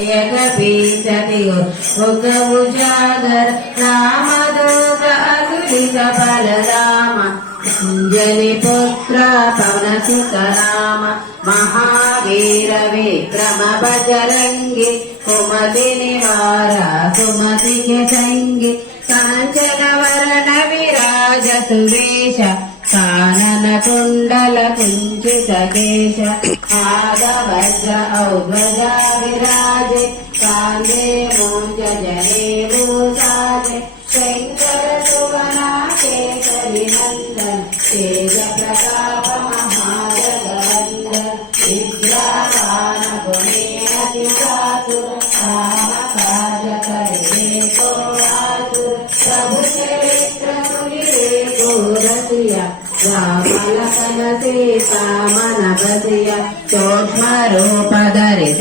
जगपीसति उग उजागर रामदूत अतुलित बलराम अंजलि पुत्र पवन सुत राम महावीर विक्रम बजरंगी कुमति निवार सुमति के संगी कांचन वरण विराज सुवेश कानन कुंडल कुंचित केश पादवज्र औध्वजा विराजे कांदे मोंज जनेभूषाजे शंकर सुवना केसरी नंदन तेज प्रताप महाजगवंदन विद्यावान गुणेति चातुर राम काज करे को आतुर प्रभु चरित्र सुनिरे गोरसिया राम लखन सीता मन बसिया सूक्ष्म रूप धरि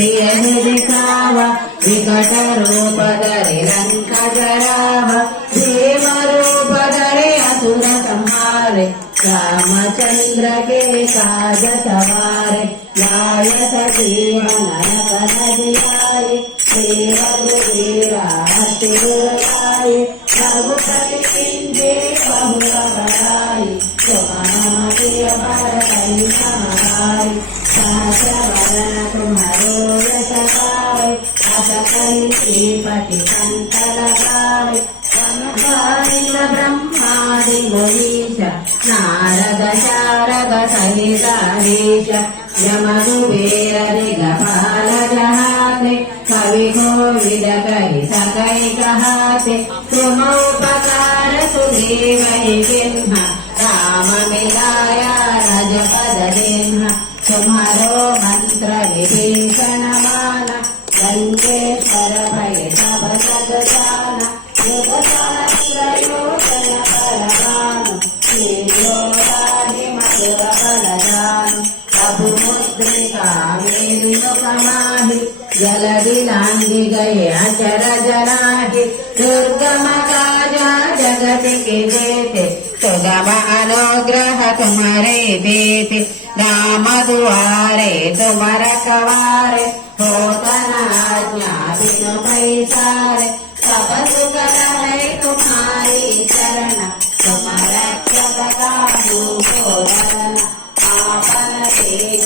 दिखावा विकट रूप धरि लंक जरावा भीम रूप धरि असुर संहारे रामचंद्र के काज सवारे लाय सजीवन नयन दियाये श्री रघुवीरा हर्षिराये रघुपति किंजे बहु बड़ाई प्रिय भरतई समाई सहस्रवदन तुम्हारो यश गावे अस कहि श्रीपति कंठ लगावे अनुसारिल ब्रह्मादि मुनीश नारद शारद सहित हरीश यम कुबेर दिगपाल जहाते कवि कोविद कहि सकै कहाते तुम उपकार सुग्रीवहि किन्हा राम मिलाया राजपद देना तुम्हारो मंत्र विभीषण माना लंकेश्वर भय सब सद जाना युग सहस्र योजन परमानु श्रीयोगादि मधुर बल जानु प्रभु मुद्रिका मेरुमुख माहि जलधि लांघि गए अचर जनाहि दुर्गम काजा जगति के जेते सुगम अनुग्रह तुम्हारे देते राम दुआरे तुम रखवारे होतन आज्ञा बिनु पैसारे सब सुख है तुम्हारी शरण तुम रक्षक काहू को डरना आपन तेज